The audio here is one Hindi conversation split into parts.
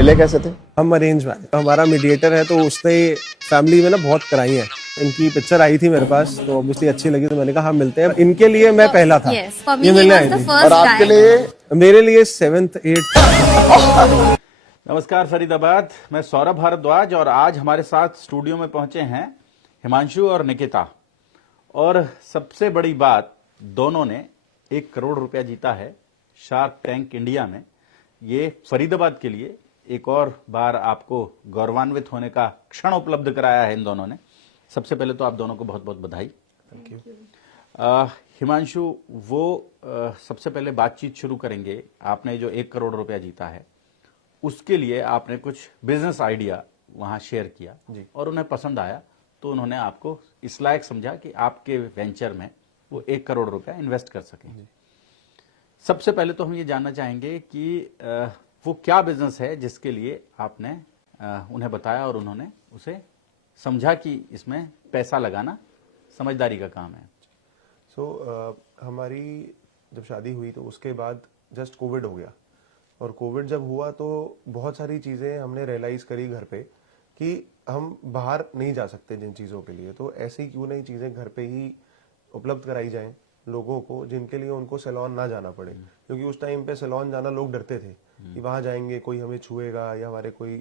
मिले कैसे थे? हम अरेंज मैरिज, हमारा मीडिएटर है तो उसने फैमिली में ना बहुत कराई है। इनकी पिक्चर आई थी मेरे पास तो ऑब्वियसली अच्छी लगी तो मैंने कहा हाँ मिलते हैं। इनके लिए मैं पहला था, Yes, for me ये he मिलने was आई the थी। first और आपके guy. लिए? मेरे लिए 7th 8th। नमस्कार फरीदाबाद, मैं सौरभ भारद्वाज और आज हमारे साथ स्टूडियो में पहुंचे हैं हिमांशु और निकिता। और सबसे बड़ी बात, दोनों ने 1 करोड़ रुपया जीता है शार्क टैंक इंडिया में। ये फरीदाबाद के लिए एक और बार आपको गौरवान्वित होने का क्षण उपलब्ध कराया है इन दोनों ने। सबसे पहले तो आप दोनों को बहुत बहुत बधाई। Thank you. हिमांशु, वो सबसे पहले बातचीत शुरू करेंगे। आपने जो 1 करोड़ रुपया जीता है उसके लिए आपने कुछ बिजनेस आइडिया वहां शेयर किया जी। और उन्हें पसंद आया तो उन्होंने आपको इस लायक समझा कि आपके वेंचर में वो 1 करोड़ रुपया इन्वेस्ट कर सकें। सबसे पहले तो हम ये जानना चाहेंगे कि वो क्या बिजनेस है जिसके लिए आपने उन्हें बताया और उन्होंने उसे समझा कि इसमें पैसा लगाना समझदारी का काम है। हमारी जब शादी हुई तो उसके बाद जस्ट कोविड हो गया, और कोविड जब हुआ तो बहुत सारी चीज़ें हमने रियलाइज़ करी घर पे कि हम बाहर नहीं जा सकते जिन चीज़ों के लिए, तो ऐसी क्यों नहीं चीज़ें घर पे ही उपलब्ध कराई जाएं लोगों को, जिनके लिए उनको सैलून ना जाना पड़े। क्योंकि उस टाइम पे सैलून जाना लोग डरते थे कि वहाँ जाएंगे कोई हमें छुएगा या हमारे कोई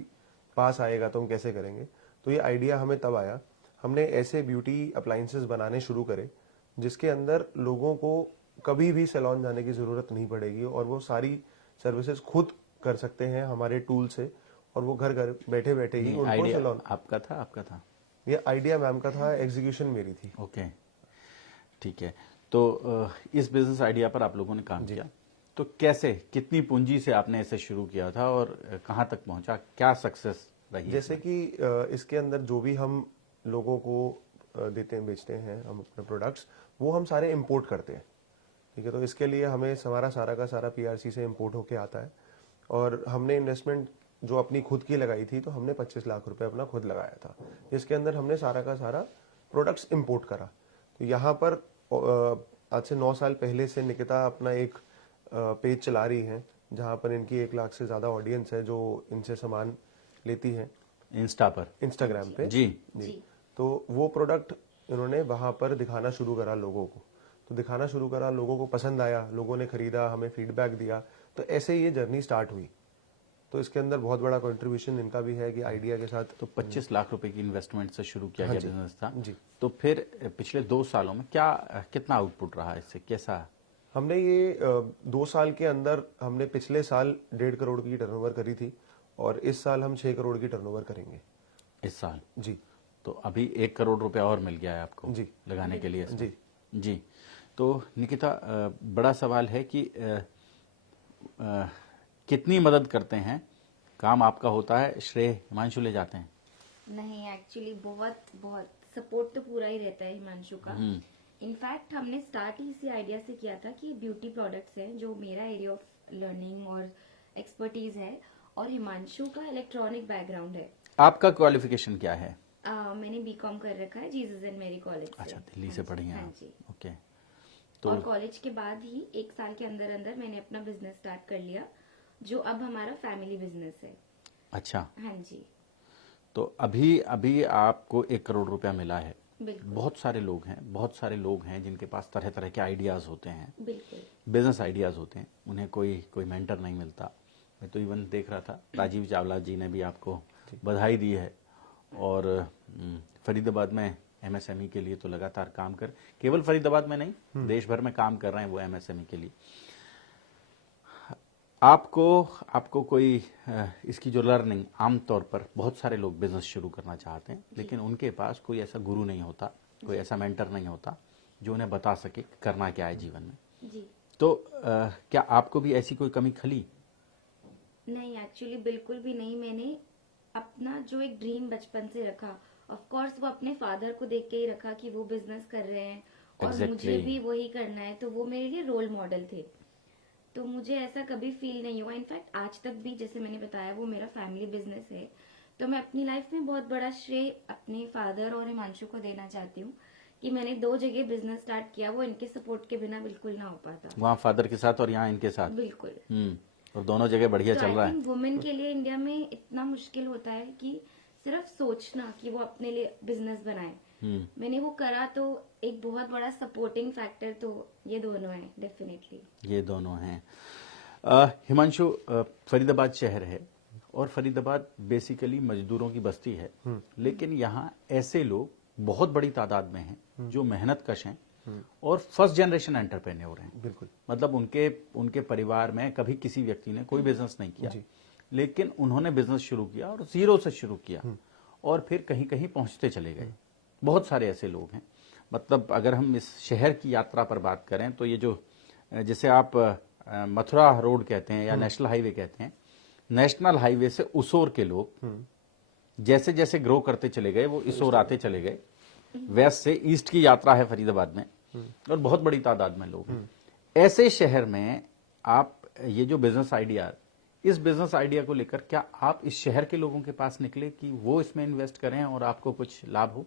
पास आएगा तो हम कैसे करेंगे। तो ये आइडिया हमें तब आया, हमने ऐसे ब्यूटी अप्लाइंसेस बनाने शुरू करे जिसके अंदर लोगों को कभी भी सैलून जाने की ज़रूरत नहीं पड़ेगी और वो सारी सर्विसेज खुद कर सकते हैं हमारे टूल से, और वो घर घर बैठे बैठे ही उनको आइडिया सैलून। आपका था ये आइडिया मैम का था, एग्जीक्यूशन मेरी थी। ओके, ठीक है। तो इस बिजनेस आइडिया पर आप लोगों ने काम किया, तो कैसे, कितनी पूंजी से आपने इसे शुरू किया था और कहां तक पहुंचा, क्या सक्सेस रही? जैसे कि इसके अंदर जो भी हम लोगों को देते हैं, बेचते हैं हम अपने प्रोडक्ट्स, वो हम सारे इंपोर्ट करते हैं। ठीक है, तो इसके लिए हमें हमारा सारा का सारा पीआरसी से इंपोर्ट होके आता है। और हमने इन्वेस्टमेंट जो अपनी खुद की लगाई थी, तो हमने 25 लाख रुपए अपना खुद लगाया था, जिसके अंदर हमने सारा का सारा प्रोडक्ट्स इंपोर्ट करा। तो यहाँ पर आज से 9 साल पहले से निकिता अपना एक पेज चला रही है जहाँ पर इनकी 1 लाख से ज्यादा ऑडियंस है जो इनसे सामान लेती है इंस्टाग्राम पे। जी। तो वो प्रोडक्ट इन्होंने वहां पर दिखाना शुरू करा लोगों को, तो दिखाना शुरू करा, लोगों को पसंद आया, लोगों ने खरीदा, हमें फीडबैक दिया, तो ऐसे ये जर्नी स्टार्ट हुई। तो इसके अंदर बहुत बड़ा कंट्रीब्यूशन इनका भी है कि आइडिया के साथ। तो 25 लाख रुपए की इन्वेस्टमेंट से शुरू किया गया बिजनेस था जी। तो फिर पिछले 2 सालों में कितना आउटपुट रहा इससे, कैसा? हमने ये 2 साल के अंदर, हमने पिछले साल 1.5 करोड़ की टर्नओवर करी थी और इस साल हम 6 करोड़ की टर्नओवर करेंगे इस साल। जी। तो अभी 1 करोड़ रुपया और मिल गया है आपको जी लगाने के लिए जी जी। तो निकिता, बड़ा सवाल है कि कितनी मदद करते हैं, काम आपका होता है, श्रेय हिमांशु ले जाते हैं? नहीं, एक्चुअली बहुत बहुत सपोर्ट तो पूरा ही रहता है हिमांशु का। इनफैक्ट हमने स्टार्ट ही इसी आइडिया से किया था कि ब्यूटी प्रोडक्ट्स हैं जो मेरा एरिया ऑफ लर्निंग और एक्सपर्टीज है, और हिमांशु का इलेक्ट्रॉनिक बैकग्राउंड है। आपका क्वालिफिकेशन क्या है? मैंने बीकॉम कर रखा है जीसस एंड मेरी कॉलेज से। अच्छा, दिल्ली से पढ़ी हैं हाँ आप? जी। ओके। तो और कॉलेज के बाद ही 1 साल के अंदर अंदर मैंने अपना बिजनेस स्टार्ट कर लिया, जो अब हमारा फैमिली बिजनेस है। अच्छा, हाँ जी। तो अभी आपको 1 करोड़ रुपया मिला है। बिल्कुल। बहुत सारे लोग हैं जिनके पास तरह तरह के आइडियाज होते हैं, बिल्कुल। बिजनेस आइडियाज होते हैं, उन्हें कोई मेंटर नहीं मिलता। मैं तो इवन देख रहा था, राजीव चावला जी ने भी आपको बधाई दी है, और फरीदाबाद में एमएसएमई के लिए तो लगातार काम कर, केवल फरीदाबाद में नहीं देश भर में काम कर रहे हैं वो एमएसएमई के लिए। आपको कोई इसकी जो लर्निंग, आमतौर पर बहुत सारे लोग बिजनेस शुरू करना चाहते हैं लेकिन उनके पास कोई ऐसा गुरु नहीं होता, कोई ऐसा मेंटर नहीं होता जो उन्हें बता सके करना क्या है जीवन में। जी। तो क्या आपको भी ऐसी कोई कमी खली? नहीं, एक्चुअली बिल्कुल भी नहीं। मैंने अपना जो एक ड्रीम बचपन से रखा, ऑफ कोर्स वो अपने फादर को देख के ही रखा कि वो बिजनेस कर रहे हैं और मुझे भी वही करना है, तो वो मेरे लिए रोल मॉडल थे। तो मुझे ऐसा कभी फील नहीं हुआ। इनफैक्ट आज तक भी, जैसे मैंने बताया, वो मेरा फैमिली बिजनेस है, तो मैं अपनी लाइफ में बहुत बड़ा श्रेय अपने फादर और हिमांशु को देना चाहती हूँ कि मैंने 2 जगह बिजनेस स्टार्ट किया, वो इनके सपोर्ट के बिना बिल्कुल ना हो पाता। वहाँ फादर के साथ और यहाँ इनके साथ? बिल्कुल। और दोनों जगह बढ़िया तो चल रहा आई है। थिंक वुमेन के लिए इंडिया में इतना मुश्किल होता है कि सिर्फ सोचना कि वो अपने लिए बिजनेस बनाए। मैंने वो करा तो एक बहुत बड़ा सपोर्टिंग फैक्टर तो ये दोनों है डेफिनेटली। ये दोनों हैं। हिमांशु, फरीदाबाद शहर है और फरीदाबाद बेसिकली मजदूरों की बस्ती है, लेकिन यहाँ ऐसे लोग बहुत बड़ी तादाद में हैं जो मेहनत कश हैं और फर्स्ट जनरेशन एंटरप्रेन्योर हैं। बिल्कुल। मतलब उनके परिवार में कभी किसी व्यक्ति ने कोई बिजनेस नहीं किया, लेकिन उन्होंने बिजनेस शुरू किया और जीरो से शुरू किया और फिर कहीं कहीं पहुंचते चले गए। बहुत सारे ऐसे लोग हैं। मतलब अगर हम इस शहर की यात्रा पर बात करें तो ये जो जिसे आप मथुरा रोड कहते हैं या नेशनल हाईवे कहते हैं, नेशनल हाईवे से उसोर के लोग जैसे जैसे ग्रो करते चले गए वो इस ओर आते चले गए। वेस्ट से ईस्ट की यात्रा है फरीदाबाद में और बहुत बड़ी तादाद में लोग हैं। ऐसे शहर में आप ये जो बिजनेस आइडिया, इस बिजनेस आइडिया को लेकर क्या आप इस शहर के लोगों के पास निकले कि वो इसमें इन्वेस्ट करें और आपको कुछ लाभ हो?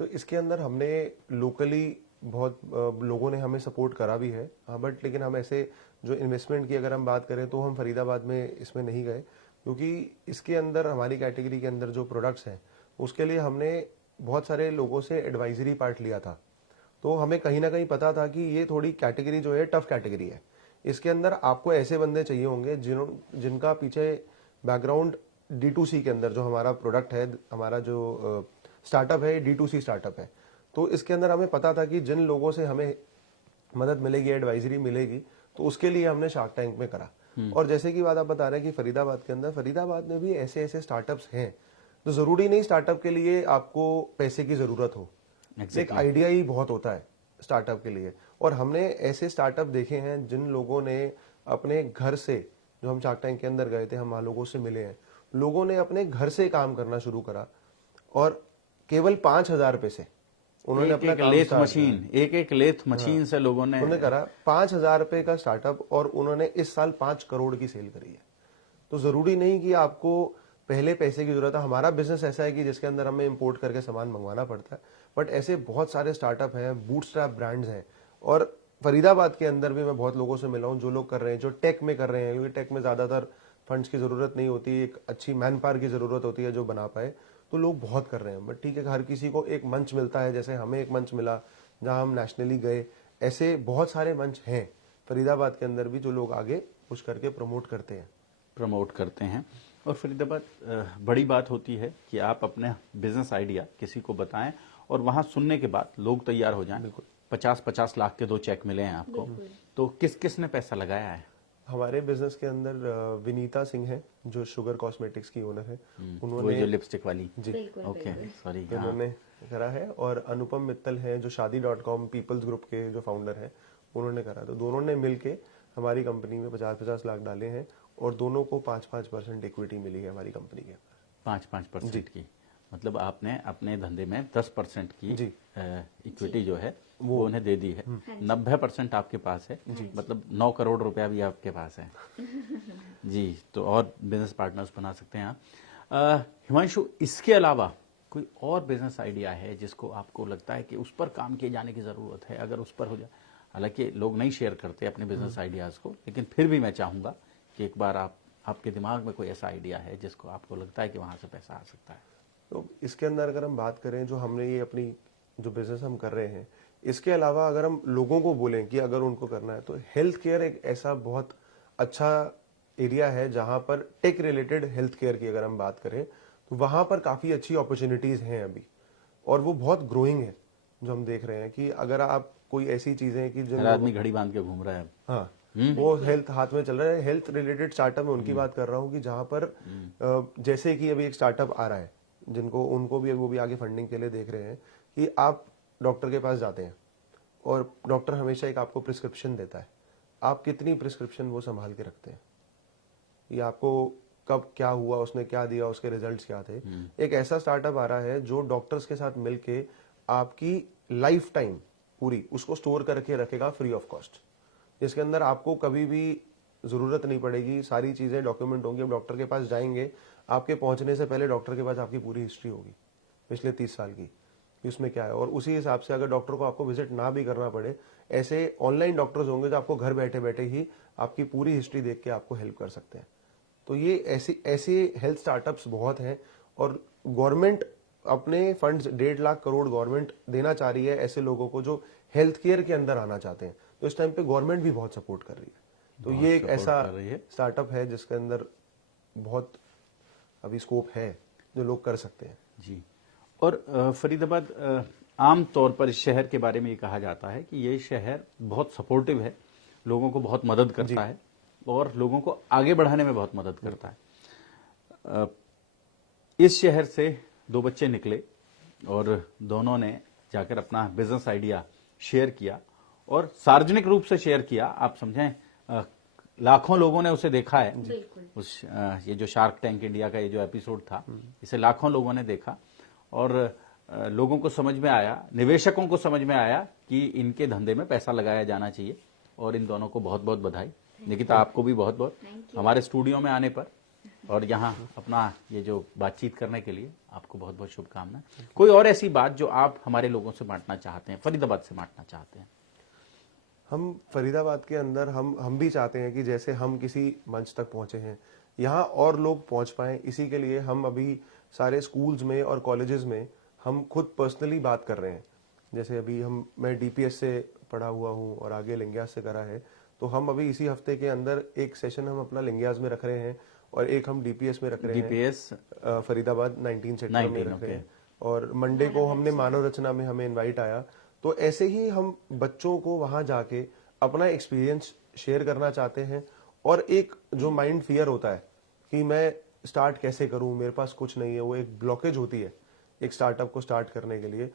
तो इसके अंदर हमने लोकली बहुत लोगों ने हमें सपोर्ट करा भी है, हाँ, बट लेकिन हम ऐसे जो इन्वेस्टमेंट की अगर हम बात करें तो हम फरीदाबाद में इसमें नहीं गए, क्योंकि इसके अंदर हमारी कैटेगरी के अंदर जो प्रोडक्ट्स हैं उसके लिए हमने बहुत सारे लोगों से एडवाइजरी पार्ट लिया था। तो हमें कहीं ना कहीं पता था कि ये थोड़ी कैटेगरी जो है टफ कैटेगरी है। इसके अंदर आपको ऐसे बंदे चाहिए होंगे जिनका पीछे बैकग्राउंड D2C के अंदर, जो हमारा प्रोडक्ट है, हमारा जो स्टार्टअप है D2C स्टार्टअप है, तो इसके अंदर हमें पता था कि जिन लोगों से हमें मदद मिलेगी, एडवाइजरी मिलेगी, तो उसके लिए हमने शार्क टैंक में करा। और जैसे कि बात आप बता रहे हैं कि फरीदाबाद के अंदर, फरीदाबाद में भी ऐसे ऐसे स्टार्टअप्स हैं। तो जरूरी नहीं स्टार्टअप के लिए आपको पैसे की जरूरत हो, एक आइडिया ही बहुत होता है स्टार्टअप के लिए। और हमने ऐसे स्टार्टअप देखे हैं जिन लोगों ने अपने घर से, जो हम शार्क टैंक के अंदर गए थे, हम वहां लोगों से मिले हैं, लोगों ने अपने घर से काम करना शुरू करा और केवल 5,000 रुपए से उन्होंने अपना काम लेथ स्टार्ट मशीन, एक लेथ मशीन से लोगों ने उन्होंने करा 5,000 रुपए का स्टार्टअप, और उन्होंने इस साल 5 करोड़ की सेल करी है। तो जरूरी नहीं कि आपको पहले पैसे की जरूरत है। हमारा बिजनेस ऐसा है कि जिसके अंदर हमें इंपोर्ट करके सामान मंगवाना पड़ता है, बट ऐसे बहुत सारे स्टार्टअप हैं, बूटस्ट्रैप ब्रांड्स हैं। और फरीदाबाद के अंदर भी मैं बहुत लोगों से मिला हूं जो लोग कर रहे हैं, जो टेक में कर रहे हैं, क्योंकि टेक में ज्यादातर फंड्स की जरूरत नहीं होती, एक अच्छी मैन पावर की जरूरत होती है जो बना पाए, तो लोग बहुत कर रहे हैं। बट ठीक है, हर किसी को एक मंच मिलता है, जैसे हमें एक मंच मिला जहां हम नेशनली गए, ऐसे बहुत सारे मंच हैं फरीदाबाद के अंदर भी जो लोग आगे पुश करके प्रमोट करते हैं। और फरीदाबाद बड़ी बात होती है कि आप अपने बिजनेस आइडिया किसी को बताएं और वहां सुनने के बाद लोग तैयार हो जाएं। 50-50 लाख के 2 चेक मिले हैं आपको, तो किस किस ने पैसा लगाया है? हमारे बिजनेस के अंदर विनीता सिंह है जो शुगर कॉस्मेटिक्स की ओनर है, वो जो लिपस्टिक वाली जी, ओके, सॉरी, उन्होंने करा है। और अनुपम मित्तल है जो शादी.com पीपल्स ग्रुप के जो फाउंडर हैं, उन्होंने करा। तो दोनों ने मिलके हमारी कंपनी में 50-50 लाख डाले हैं और दोनों को 5-5% इक्विटी मिली है हमारी कंपनी के। 5-5% की, मतलब आपने अपने धंधे में 10% की इक्विटी जो है वो उन्हें दे दी है। 90% आपके पास है, मतलब 9 करोड़ रुपया भी आपके पास है जी। तो और बिजनेस पार्टनर्स बना सकते हैं आप। हिमांशु, इसके अलावा कोई और बिजनेस आइडिया है जिसको आपको लगता है कि उस पर काम किए जाने की जरूरत है? अगर उस पर हो जाए, हालांकि लोग नहीं शेयर करते अपने बिजनेस आइडियाज को, लेकिन फिर भी मैं चाहूंगा कि एक बार आपके दिमाग में कोई ऐसा आइडिया है जिसको आपको लगता है कि वहां से पैसा आ सकता है। तो इसके अंदर अगर हम बात करें, जो हमने ये अपनी जो बिजनेस हम कर रहे हैं, इसके अलावा अगर हम लोगों को बोलें कि अगर उनको करना है, तो हेल्थ केयर एक ऐसा बहुत अच्छा एरिया है जहां पर टेक रिलेटेड हेल्थ केयर की अगर हम बात करें तो वहां पर काफी अच्छी अपॉर्चुनिटीज हैं अभी, और वो बहुत ग्रोइंग है। जो हम देख रहे हैं कि अगर आप कोई ऐसी चीजें कि हर आदमी घड़ी बांध के घूम रहा है, हाँ, वो हेल्थ हाथ में चल रहा है। हेल्थ रिलेटेड स्टार्टअप में उनकी बात कर रहा हूँ कि जहां पर जैसे कि अभी एक स्टार्टअप आ रहा है जिनको उनको भी वो भी आगे फंडिंग के लिए देख रहे हैं कि आप डॉक्टर के पास जाते हैं और डॉक्टर हमेशा एक आपको प्रिस्क्रिप्शन देता है, आप कितनी प्रिस्क्रिप्शन वो संभाल के रखते हैं, ये आपको कब क्या हुआ, उसने क्या दिया, उसके रिजल्ट्स क्या थे। एक ऐसा स्टार्टअप आ रहा है जो डॉक्टर्स के साथ मिलके आपकी लाइफ टाइम पूरी उसको स्टोर करके रखेगा फ्री ऑफ कॉस्ट, जिसके अंदर आपको कभी भी जरूरत नहीं पड़ेगी, सारी चीजें डॉक्यूमेंट होंगी। आप डॉक्टर के पास जाएंगे, आपके पहुंचने से पहले डॉक्टर के पास आपकी पूरी हिस्ट्री होगी पिछले 30 साल की, उसमें क्या है, और उसी हिसाब से अगर डॉक्टर को आपको विजिट ना भी करना पड़े, ऐसे ऑनलाइन डॉक्टर्स होंगे जो आपको घर बैठे बैठे ही आपकी पूरी हिस्ट्री देख के आपको हेल्प कर सकते हैं। तो ये ऐसे हेल्थ स्टार्टअप्स बहुत हैं और गवर्नमेंट अपने फंड्स 1.5 लाख करोड़ गवर्नमेंट देना चाह रही है ऐसे लोगों को जो हेल्थ केयर के अंदर आना चाहते हैं। तो इस टाइम पे गवर्नमेंट भी बहुत सपोर्ट कर रही है। तो ये एक ऐसा स्टार्टअप है जिसके अंदर बहुत अभी स्कोप है जो लोग कर सकते हैं। जी। और फरीदाबाद आम तौर पर इस शहर के बारे में ये कहा जाता है कि ये शहर बहुत सपोर्टिव है, लोगों को बहुत मदद करता है और लोगों को आगे बढ़ाने में बहुत मदद करता है। इस शहर से 2 बच्चे निकले और दोनों ने जाकर अपना बिजनेस आइडिया शेयर किया और सार्वजनिक रूप से शेयर किया। आप समझें, लाखों लोगों ने उसे देखा है। उस ये जो शार्क टैंक इंडिया का ये जो एपिसोड था, इसे लाखों लोगों ने देखा और लोगों को समझ में आया, निवेशकों को समझ में आया कि इनके धंधे में पैसा लगाया जाना चाहिए। और इन दोनों को बहुत बहुत बधाई। निकिता, आपको भी बहुत बहुत हमारे स्टूडियो में आने पर और यहाँ अपना ये जो बातचीत करने के लिए आपको बहुत बहुत शुभकामनाएं। कोई और ऐसी बात जो आप हमारे लोगों से बांटना चाहते हैं, फरीदाबाद से बांटना चाहते हैं? हम फरीदाबाद के अंदर हम भी चाहते हैं कि जैसे हम किसी मंच तक पहुंचे हैं, यहाँ और लोग पहुंच पाएं। इसी के लिए हम अभी सारे स्कूल्स में और कॉलेजेस में हम खुद पर्सनली बात कर रहे हैं। जैसे अभी मैं डीपीएस से पढ़ा हुआ हूँ और आगे लिंग्यास से करा है, तो हम अभी इसी हफ्ते के अंदर एक सेशन हम अपना लिंग्यास में रख रहे हैं और एक हम डीपीएस में रख रहे हैं, फरीदाबाद 19 सेक्टर में रख रहे हैं। और मंडे को हमने मानव रचना में हमें इनवाइट आया। तो ऐसे ही हम बच्चों को वहां जाके अपना एक्सपीरियंस शेयर करना चाहते हैं। और एक जो माइंड फियर होता है कि मैं स्टार्ट कैसे करूं, मेरे पास कुछ नहीं है, वो एक ब्लॉकेज होती है एक स्टार्टअप को स्टार्ट करने के लिए।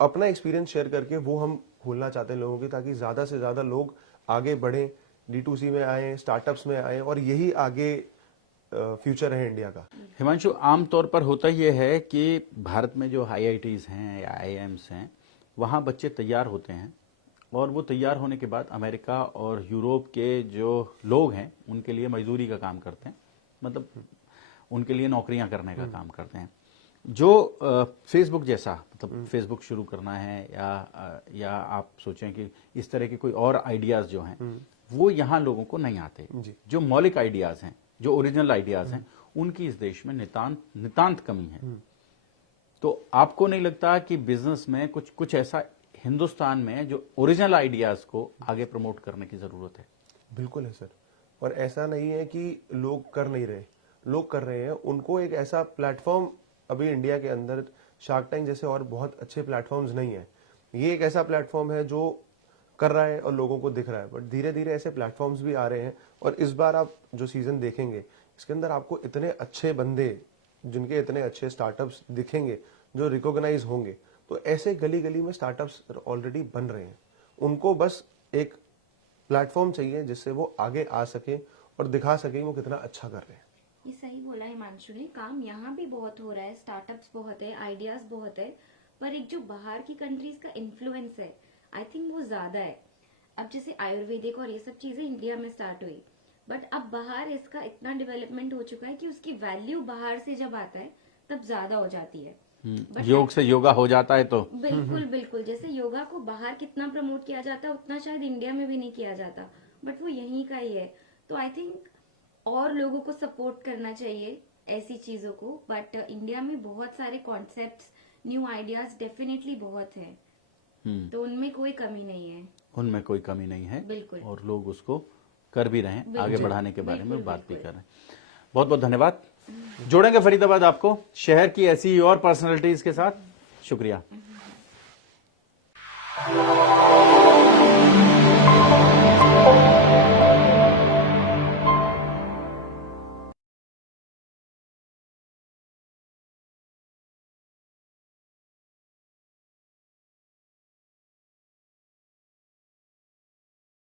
अपना एक्सपीरियंस शेयर करके वो हम खोलना चाहते हैं लोगों की, ताकि ज्यादा से ज्यादा लोग आगे बढ़ें, D2C में आए, स्टार्टअप्स में आए और यही आगे फ्यूचर है इंडिया का। हिमांशु, आमतौर पर होता यह है कि भारत में जो IITs हैं या IIMs हैं, वहाँ बच्चे तैयार होते हैं और वो तैयार होने के बाद अमेरिका और यूरोप के जो लोग हैं उनके लिए मजदूरी का काम करते हैं, मतलब उनके लिए नौकरियां करने का काम करते हैं। जो फेसबुक जैसा, मतलब फेसबुक शुरू करना है या आप सोचें कि इस तरह के कोई और आइडियाज जो हैं वो यहाँ लोगों को नहीं आते। जो मौलिक आइडियाज हैं, जो ओरिजिनल आइडियाज हैं, उनकी इस देश में नितांत कमी है। तो आपको नहीं लगता कि बिजनेस में कुछ ऐसा हिंदुस्तान में जो ओरिजिनल आइडियाज को आगे प्रमोट करने की जरूरत है? बिल्कुल है सर। और ऐसा नहीं है कि लोग कर नहीं रहे, लोग कर रहे हैं। उनको एक ऐसा प्लेटफॉर्म अभी इंडिया के अंदर शार्क टैंक जैसे और बहुत अच्छे प्लेटफॉर्म्स नहीं है। ये एक ऐसा प्लेटफॉर्म है जो कर रहा है और लोगों को दिख रहा है। बट धीरे धीरे ऐसे प्लेटफॉर्म्स भी आ रहे हैं और इस बार आप जो सीजन देखेंगे इसके अंदर आपको इतने अच्छे बंदे जिनके इतने अच्छे स्टार्टअप्स दिखेंगे जो रिकॉग्नाइज होंगे। तो ऐसे गली गली में स्टार्टअप्स ऑलरेडी बन रहे हैं। उनको बस एक प्लेटफॉर्म चाहिए जिससे वो आगे आ सके और दिखा सके वो कितना अच्छा कर रहे हैं। ये सही बोला हिमांशु ने, काम यहाँ भी बहुत हो रहा है, स्टार्टअप्स बहुत है, आइडियाज बहुत है, पर एक जो बाहर की कंट्रीज का इन्फ्लुएंस है आई थिंक वो ज्यादा है। अब जैसे आयुर्वेदिक और ये सब चीजें इंडिया में स्टार्ट हुई, बट अब बाहर इसका इतना डेवलपमेंट हो चुका है कि उसकी वैल्यू बाहर से जब आता है तब ज्यादा हो जाती है। योग से योगा हो जाता है तो बिल्कुल बिल्कुल, जैसे योगा को बाहर कितना प्रमोट किया जाता है उतना शायद इंडिया में भी नहीं किया जाता, बट वो यहीं का ही है। तो आई थिंक और लोगों को सपोर्ट करना चाहिए ऐसी चीजों को। बट इंडिया में बहुत सारे कॉन्सेप्ट्स, न्यू आइडियाज डेफिनेटली बहुत है, तो उनमें कोई कमी नहीं है। उनमें कोई कमी नहीं है, बिल्कुल। और लोग उसको कर भी रहे हैं, आगे बढ़ाने के बारे में बात भी कर रहे हैं। बहुत बहुत धन्यवाद। जोड़ेंगे फरीदाबाद आपको शहर की ऐसी और पर्सनालिटीज के साथ। शुक्रिया।